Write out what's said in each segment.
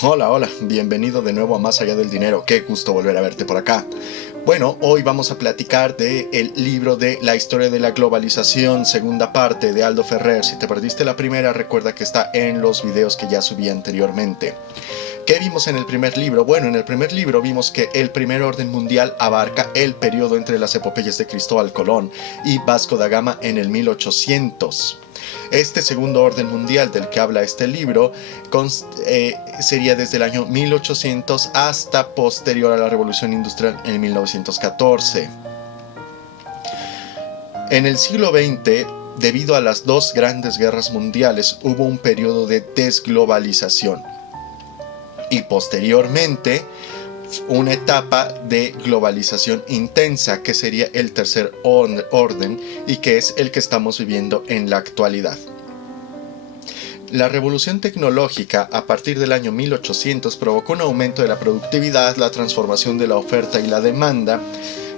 Hola, hola, bienvenido de nuevo a Más Allá del Dinero, qué gusto volver a verte por acá. Bueno, hoy vamos a platicar del libro de La historia de la globalización, segunda parte de Aldo Ferrer. Si te perdiste la primera, recuerda que está en los videos que ya subí anteriormente. ¿Qué vimos en el primer libro? Bueno, en el primer libro vimos que el primer orden mundial abarca el periodo entre las epopeyas de Cristóbal Colón y Vasco da Gama en el 1800. Este segundo orden mundial del que habla este libro sería desde el año 1800 hasta posterior a la Revolución Industrial en 1914. En el siglo XX, debido a las dos grandes guerras mundiales, hubo un periodo de desglobalización y posteriormente una etapa de globalización intensa, que sería el tercer orden y que es el que estamos viviendo en la actualidad. La revolución tecnológica a partir del año 1800 provocó un aumento de la productividad, la transformación de la oferta y la demanda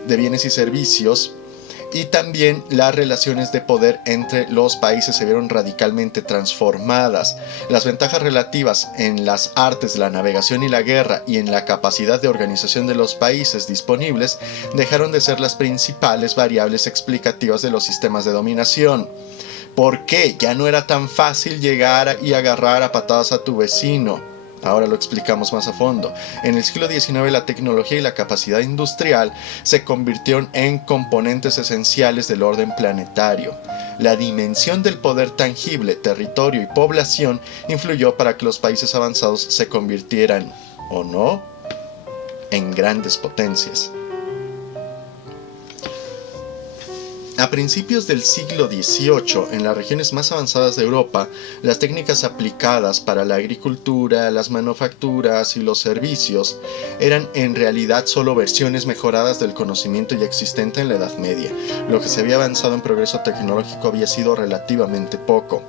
de bienes y servicios, y también las relaciones de poder entre los países se vieron radicalmente transformadas. Las ventajas relativas en las artes de la navegación y la guerra y en la capacidad de organización de los países disponibles dejaron de ser las principales variables explicativas de los sistemas de dominación. ¿Por qué? Ya no era tan fácil llegar y agarrar a patadas a tu vecino. Ahora lo explicamos más a fondo. En el siglo XIX la tecnología y la capacidad industrial se convirtieron en componentes esenciales del orden planetario. La dimensión del poder tangible, territorio y población influyó para que los países avanzados se convirtieran, o no, en grandes potencias. A principios del siglo XVIII, en las regiones más avanzadas de Europa, las técnicas aplicadas para la agricultura, las manufacturas y los servicios eran en realidad solo versiones mejoradas del conocimiento ya existente en la Edad Media. Lo que se había avanzado en progreso tecnológico había sido relativamente poco.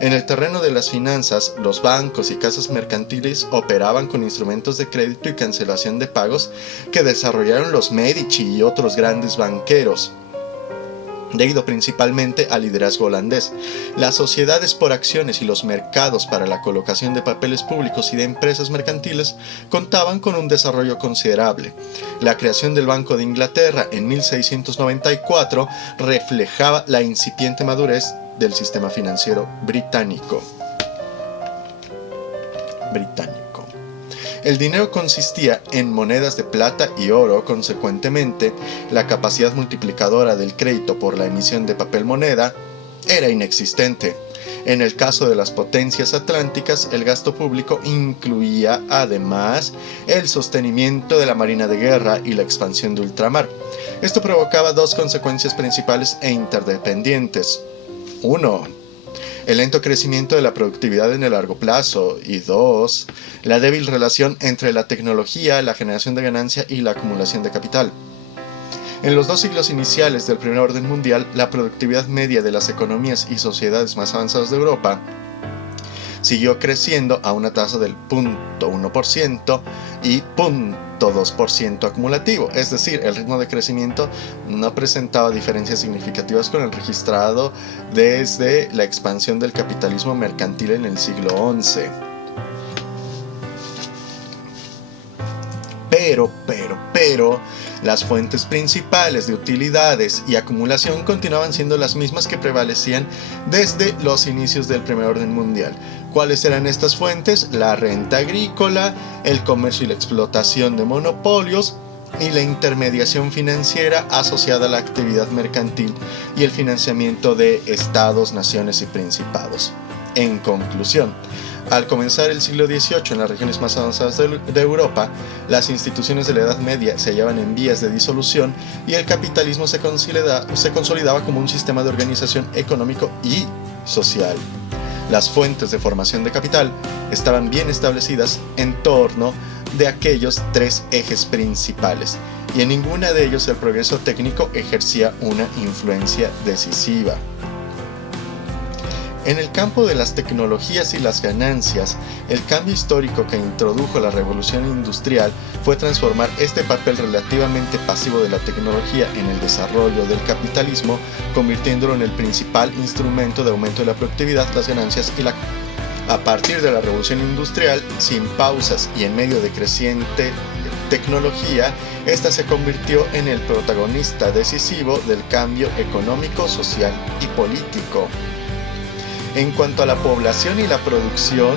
En el terreno de las finanzas, los bancos y casas mercantiles operaban con instrumentos de crédito y cancelación de pagos que desarrollaron los Medici y otros grandes banqueros, debido principalmente al liderazgo holandés. Las sociedades por acciones y los mercados para la colocación de papeles públicos y de empresas mercantiles contaban con un desarrollo considerable. La creación del Banco de Inglaterra en 1694 reflejaba la incipiente madurez del sistema financiero británico. El dinero consistía en monedas de plata y oro. Consecuentemente, la capacidad multiplicadora del crédito por la emisión de papel moneda era inexistente. En el caso de las potencias atlánticas, el gasto público incluía además el sostenimiento de la marina de guerra y la expansión de ultramar. Esto provocaba dos consecuencias principales e interdependientes. 1. El lento crecimiento de la productividad en el largo plazo. Y 2. La débil relación entre la tecnología, la generación de ganancia y la acumulación de capital. En los dos siglos iniciales del primer orden mundial, la productividad media de las economías y sociedades más avanzadas de Europa siguió creciendo a una tasa del 0.1% y 0.2% acumulativo, es decir, el ritmo de crecimiento no presentaba diferencias significativas con el registrado desde la expansión del capitalismo mercantil en el siglo XI. Pero, las fuentes principales de utilidades y acumulación continuaban siendo las mismas que prevalecían desde los inicios del primer orden mundial. ¿Cuáles eran estas fuentes? La renta agrícola, el comercio y la explotación de monopolios, y la intermediación financiera asociada a la actividad mercantil y el financiamiento de estados, naciones y principados. En conclusión, al comenzar el siglo XVIII en las regiones más avanzadas de Europa, las instituciones de la Edad Media se hallaban en vías de disolución y el capitalismo se consolidaba como un sistema de organización económico y social. Las fuentes de formación de capital estaban bien establecidas en torno de aquellos tres ejes principales, y en ninguna de ellos el progreso técnico ejercía una influencia decisiva. En el campo de las tecnologías y las ganancias, el cambio histórico que introdujo la revolución industrial fue transformar este papel relativamente pasivo de la tecnología en el desarrollo del capitalismo, convirtiéndolo en el principal instrumento de aumento de la productividad, las ganancias y la A partir de la revolución industrial, sin pausas y en medio de creciente tecnología, esta se convirtió en el protagonista decisivo del cambio económico, social y político. En cuanto a la población y la producción,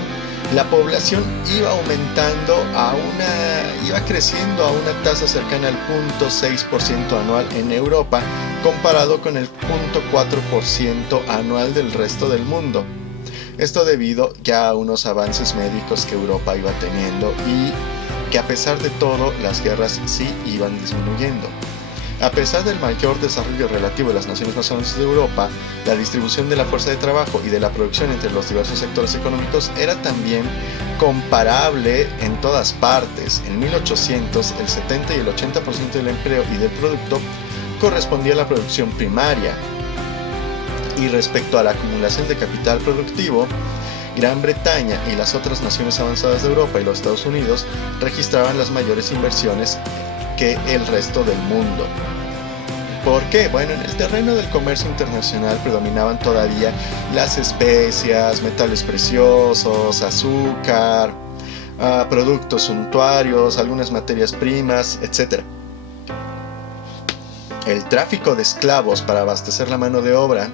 la población iba creciendo a una tasa cercana al 0.6% anual en Europa, comparado con el 0.4% anual del resto del mundo. Esto debido ya a unos avances médicos que Europa iba teniendo y que a pesar de todo las guerras sí iban disminuyendo. A pesar del mayor desarrollo relativo de las naciones más avanzadas de Europa, la distribución de la fuerza de trabajo y de la producción entre los diversos sectores económicos era también comparable en todas partes. En 1800, el 70 y el 80% del empleo y del producto correspondía a la producción primaria. Y respecto a la acumulación de capital productivo, Gran Bretaña y las otras naciones avanzadas de Europa y los Estados Unidos registraban las mayores inversiones que el resto del mundo. ¿Por qué? Bueno, en el terreno del comercio internacional predominaban todavía las especias, metales preciosos, azúcar, productos suntuarios, algunas materias primas, etc. El tráfico de esclavos para abastecer la mano de obra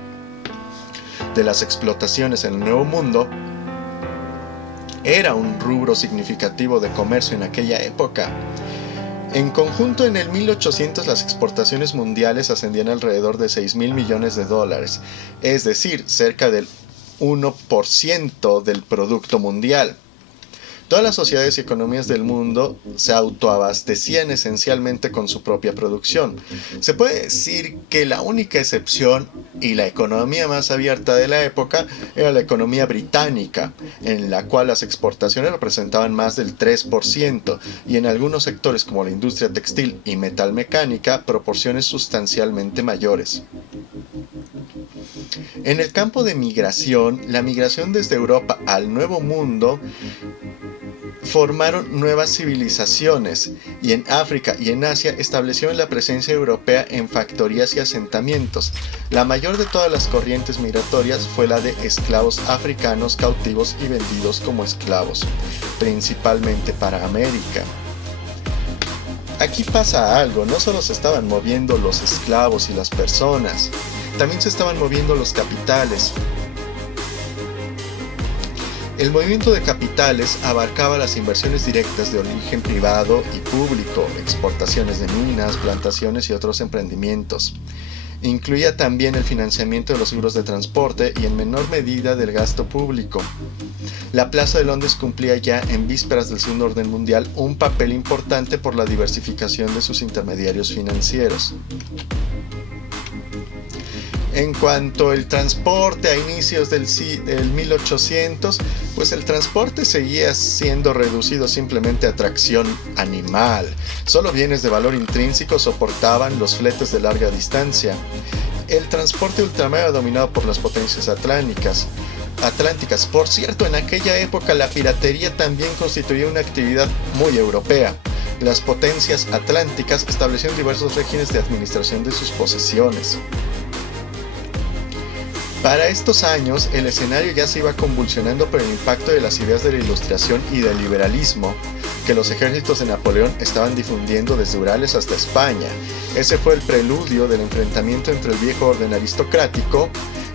de las explotaciones en el Nuevo Mundo era un rubro significativo de comercio en aquella época. En conjunto, en el 1800 las exportaciones mundiales ascendían alrededor de $6.000 millones, es decir, cerca del 1% del producto mundial. Todas las sociedades y economías del mundo se autoabastecían esencialmente con su propia producción. Se puede decir que la única excepción y la economía más abierta de la época era la economía británica, en la cual las exportaciones representaban más del 3% y en algunos sectores como la industria textil y metalmecánica proporciones sustancialmente mayores. En el campo de migración, la migración desde Europa al Nuevo Mundo formaron nuevas civilizaciones y en África y en Asia establecieron la presencia europea en factorías y asentamientos. La mayor de todas las corrientes migratorias fue la de esclavos africanos cautivos y vendidos como esclavos, principalmente para América. Aquí pasa algo, no solo se estaban moviendo los esclavos y las personas, también se estaban moviendo los capitales. El movimiento de capitales abarcaba las inversiones directas de origen privado y público, exportaciones de minas, plantaciones y otros emprendimientos. Incluía también el financiamiento de los seguros de transporte y en menor medida del gasto público. La Plaza de Londres cumplía ya en vísperas del Segundo Orden Mundial un papel importante por la diversificación de sus intermediarios financieros. En cuanto al transporte a inicios del 1800, pues el transporte seguía siendo reducido simplemente a tracción animal. Solo bienes de valor intrínseco soportaban los fletes de larga distancia. El transporte ultramar era dominado por las potencias atlánticas. Por cierto, en aquella época la piratería también constituía una actividad muy europea. Las potencias atlánticas establecieron diversos regímenes de administración de sus posesiones. Para estos años, el escenario ya se iba convulsionando por el impacto de las ideas de la Ilustración y del liberalismo que los ejércitos de Napoleón estaban difundiendo desde Urales hasta España. Ese fue el preludio del enfrentamiento entre el viejo orden aristocrático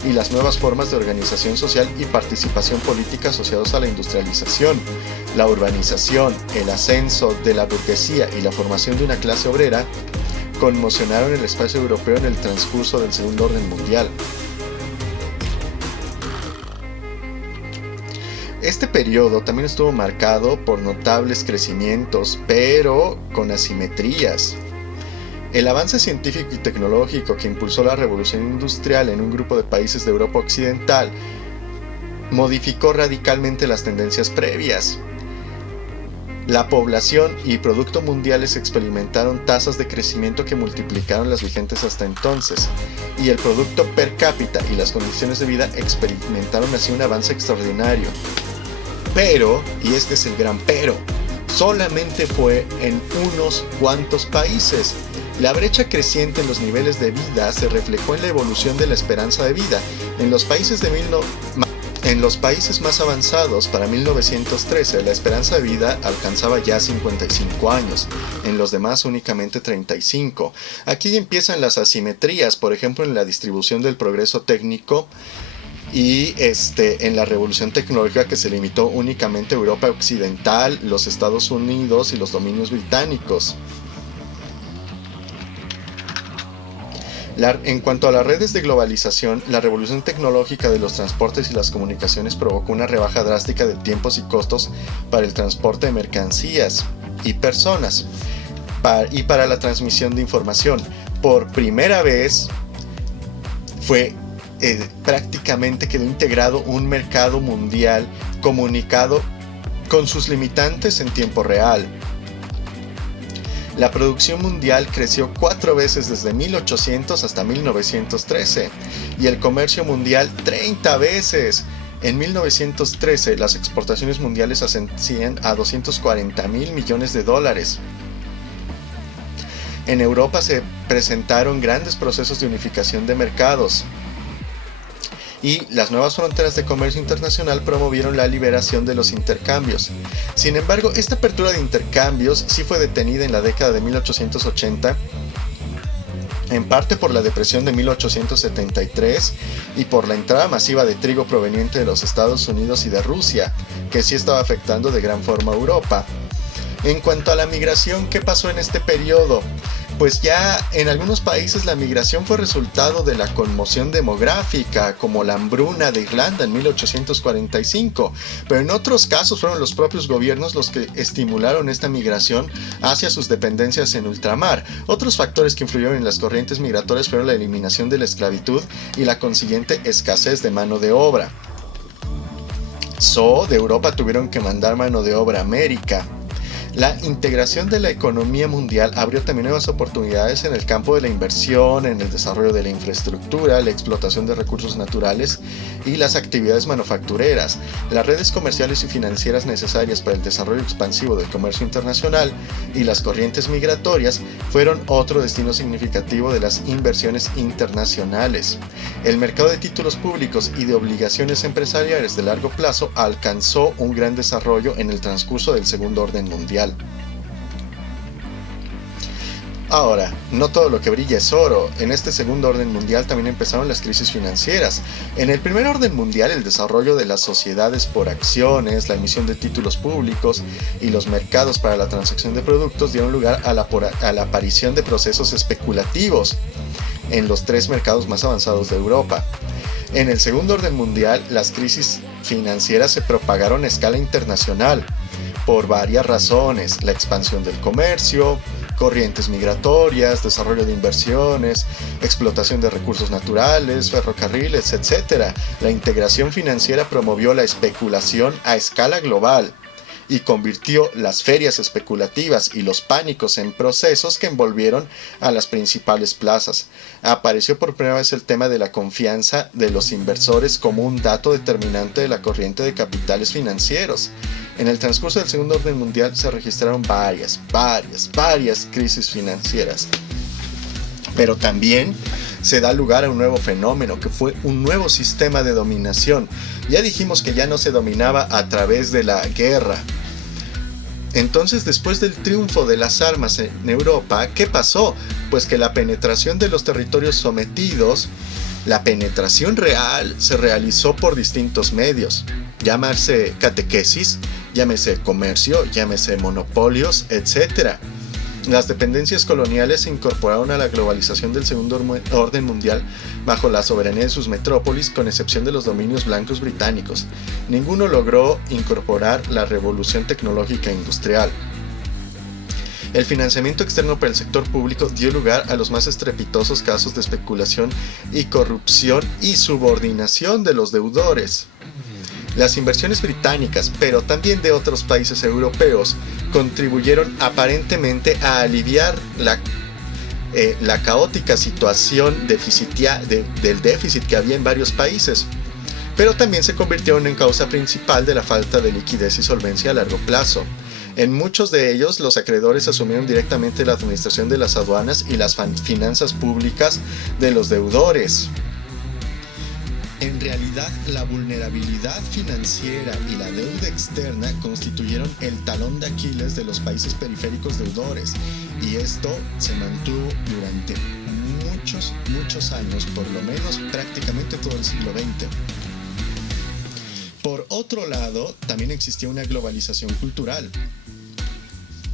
y las nuevas formas de organización social y participación política asociados a la industrialización, la urbanización, el ascenso de la burguesía y la formación de una clase obrera conmocionaron el espacio europeo en el transcurso del Segundo Orden Mundial. Este periodo también estuvo marcado por notables crecimientos, pero con asimetrías. El avance científico y tecnológico que impulsó la revolución industrial en un grupo de países de Europa Occidental modificó radicalmente las tendencias previas. La población y producto mundiales experimentaron tasas de crecimiento que multiplicaron las vigentes hasta entonces, y el producto per cápita y las condiciones de vida experimentaron así un avance extraordinario. Pero, y este es el gran pero, solamente fue en unos cuantos países. La brecha creciente en los niveles de vida se reflejó en la evolución de la esperanza de vida. En los países En los países más avanzados, para 1913, la esperanza de vida alcanzaba ya 55 años, en los demás únicamente 35. Aquí empiezan las asimetrías, por ejemplo en la distribución del progreso técnico y en la revolución tecnológica, que se limitó únicamente a Europa Occidental, los Estados Unidos y los dominios británicos. En cuanto a las redes de globalización, la revolución tecnológica de los transportes y las comunicaciones provocó una rebaja drástica de tiempos y costos para el transporte de mercancías y personas y para la transmisión de información. Por primera vez prácticamente quedó integrado un mercado mundial comunicado con sus limitantes en tiempo real. La producción mundial creció 4 veces desde 1800 hasta 1913 y el comercio mundial 30 veces. En 1913 las exportaciones mundiales ascendían a $240.000 millones. En Europa se presentaron grandes procesos de unificación de mercados y las nuevas fronteras de comercio internacional promovieron la liberación de los intercambios. Sin embargo, esta apertura de intercambios sí fue detenida en la década de 1880, en parte por la depresión de 1873 y por la entrada masiva de trigo proveniente de los Estados Unidos y de Rusia, que sí estaba afectando de gran forma a Europa. En cuanto a la migración, ¿qué pasó en este periodo? Pues ya en algunos países la migración fue resultado de la conmoción demográfica, como la hambruna de Irlanda en 1845, pero en otros casos fueron los propios gobiernos los que estimularon esta migración hacia sus dependencias en ultramar. Otros factores que influyeron en las corrientes migratorias fueron la eliminación de la esclavitud y la consiguiente escasez de mano de obra. De Europa tuvieron que mandar mano de obra a América. La integración de la economía mundial abrió también nuevas oportunidades en el campo de la inversión, en el desarrollo de la infraestructura, la explotación de recursos naturales y las actividades manufactureras. Las redes comerciales y financieras necesarias para el desarrollo expansivo del comercio internacional y las corrientes migratorias fueron otro destino significativo de las inversiones internacionales. El mercado de títulos públicos y de obligaciones empresariales de largo plazo alcanzó un gran desarrollo en el transcurso del Segundo Orden Mundial. Ahora, no todo lo que brilla es oro. En este segundo orden mundial también empezaron las crisis financieras. En el primer orden mundial, el desarrollo de las sociedades por acciones, la emisión de títulos públicos y los mercados para la transacción de productos dieron lugar a la aparición de procesos especulativos en los 3 mercados más avanzados de Europa. En el segundo orden mundial, las crisis financieras se propagaron a escala internacional por varias razones: la expansión del comercio, corrientes migratorias, desarrollo de inversiones, explotación de recursos naturales, ferrocarriles, etc. La integración financiera promovió la especulación a escala global y convirtió las ferias especulativas y los pánicos en procesos que envolvieron a las principales plazas. Apareció por primera vez el tema de la confianza de los inversores como un dato determinante de la corriente de capitales financieros. En el transcurso del Segundo Orden Mundial se registraron varias crisis financieras. Pero también se da lugar a un nuevo fenómeno, que fue un nuevo sistema de dominación. Ya dijimos que ya no se dominaba a través de la guerra. Entonces, después del triunfo de las armas en Europa, ¿qué pasó? Pues que la penetración de los territorios sometidos, la penetración real, se realizó por distintos medios. Llámese catequesis, llámese comercio, llámese monopolios, etc. Las dependencias coloniales se incorporaron a la globalización del Segundo Orden Mundial bajo la soberanía de sus metrópolis, con excepción de los dominios blancos británicos. Ninguno logró incorporar la revolución tecnológica e industrial. El financiamiento externo para el sector público dio lugar a los más estrepitosos casos de especulación y corrupción y subordinación de los deudores. Las inversiones británicas, pero también de otros países europeos, contribuyeron aparentemente a aliviar la caótica situación del déficit que había en varios países, pero también se convirtieron en causa principal de la falta de liquidez y solvencia a largo plazo. En muchos de ellos, los acreedores asumieron directamente la administración de las aduanas y las finanzas públicas de los deudores. En realidad, la vulnerabilidad financiera y la deuda externa constituyeron el talón de Aquiles de los países periféricos deudores, y esto se mantuvo durante muchos años, por lo menos prácticamente todo el siglo XX. Por otro lado, también existía una globalización cultural.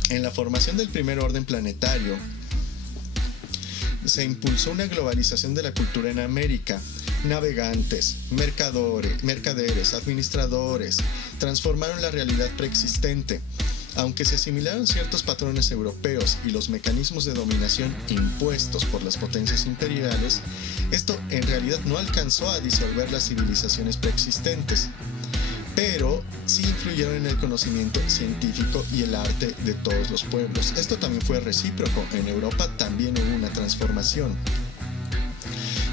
En la formación del primer orden planetario, se impulsó una globalización de la cultura en América. Navegantes, mercaderes, administradores, transformaron la realidad preexistente. Aunque se asimilaron ciertos patrones europeos y los mecanismos de dominación impuestos por las potencias imperiales, esto en realidad no alcanzó a disolver las civilizaciones preexistentes, pero sí influyeron en el conocimiento científico y el arte de todos los pueblos. Esto también fue recíproco. En Europa también hubo una transformación.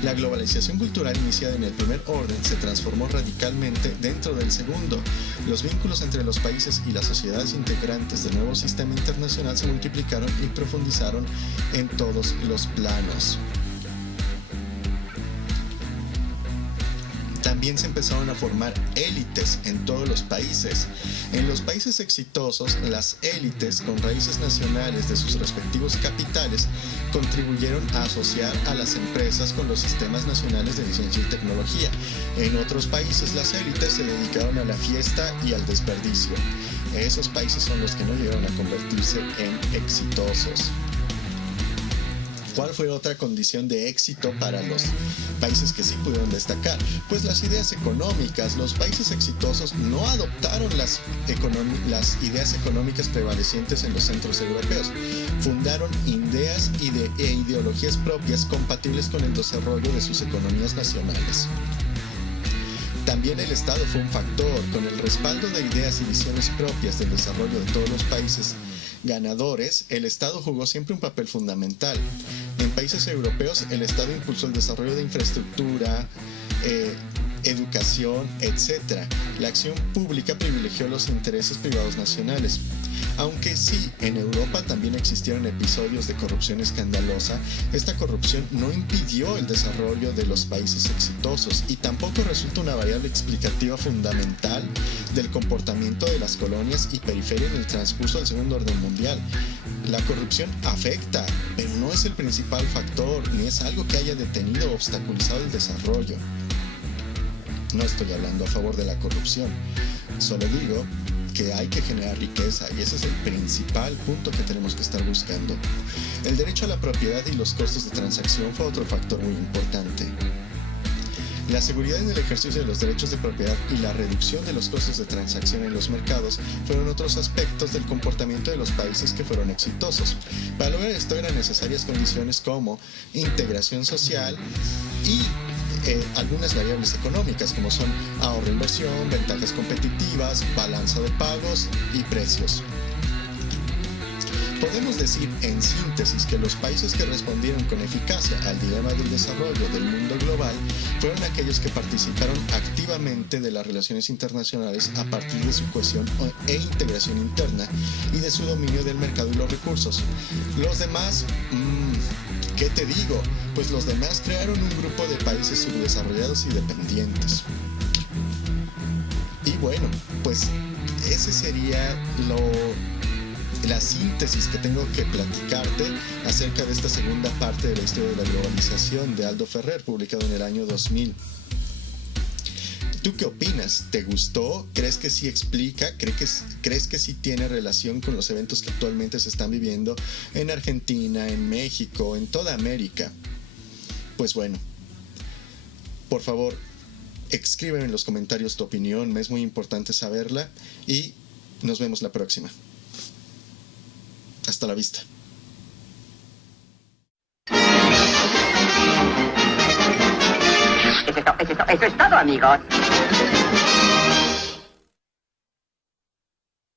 La globalización cultural iniciada en el primer orden se transformó radicalmente dentro del segundo. Los vínculos entre los países y las sociedades integrantes del nuevo sistema internacional se multiplicaron y profundizaron en todos los planos. También se empezaron a formar élites en todos los países. En los países exitosos, las élites con raíces nacionales de sus respectivos capitales contribuyeron a asociar a las empresas con los sistemas nacionales de ciencia y tecnología. En otros países, las élites se dedicaron a la fiesta y al desperdicio. Esos países son los que no llegaron a convertirse en exitosos. ¿Cuál fue otra condición de éxito para los países que sí pudieron destacar? Pues las ideas económicas. Los países exitosos no adoptaron las ideas económicas prevalecientes en los centros europeos. Fundaron ideas e ideologías propias compatibles con el desarrollo de sus economías nacionales. También el Estado fue un factor. Con el respaldo de ideas y visiones propias del desarrollo de todos los países ganadores, el Estado jugó siempre un papel fundamental. En países europeos, el Estado impulsó el desarrollo de infraestructura, educación, etc. La acción pública privilegió los intereses privados nacionales. Aunque sí, en Europa también existieron episodios de corrupción escandalosa, esta corrupción no impidió el desarrollo de los países exitosos y tampoco resulta una variable explicativa fundamental del comportamiento de las colonias y periferia en el transcurso del Segundo Orden Mundial. La corrupción afecta, pero no es el principal factor, ni es algo que haya detenido o obstaculizado el desarrollo. No estoy hablando a favor de la corrupción, solo digo que hay que generar riqueza y ese es el principal punto que tenemos que estar buscando. El derecho a la propiedad y los costos de transacción fue otro factor muy importante. La seguridad en el ejercicio de los derechos de propiedad y la reducción de los costos de transacción en los mercados fueron otros aspectos del comportamiento de los países que fueron exitosos. Para lograr esto eran necesarias condiciones como integración social y algunas variables económicas como son ahorro, inversión, ventajas competitivas, balanza de pagos y precios. Podemos decir en síntesis que los países que respondieron con eficacia al dilema del desarrollo del mundo global fueron aquellos que participaron activamente de las relaciones internacionales a partir de su cohesión e integración interna y de su dominio del mercado y los recursos. Los demás, ¿qué te digo? Pues los demás crearon un grupo de países subdesarrollados y dependientes. Y bueno, pues ese sería la síntesis que tengo que platicarte acerca de esta segunda parte de la historia de la globalización de Aldo Ferrer, publicado en el año 2000. ¿Tú qué opinas? ¿Te gustó? ¿Crees que sí explica? ¿Crees que sí tiene relación con los eventos que actualmente se están viviendo en Argentina, en México, en toda América? Pues bueno, por favor, escríbeme en los comentarios tu opinión, me es muy importante saberla y nos vemos la próxima. Hasta la vista. Eso es todo, amigos.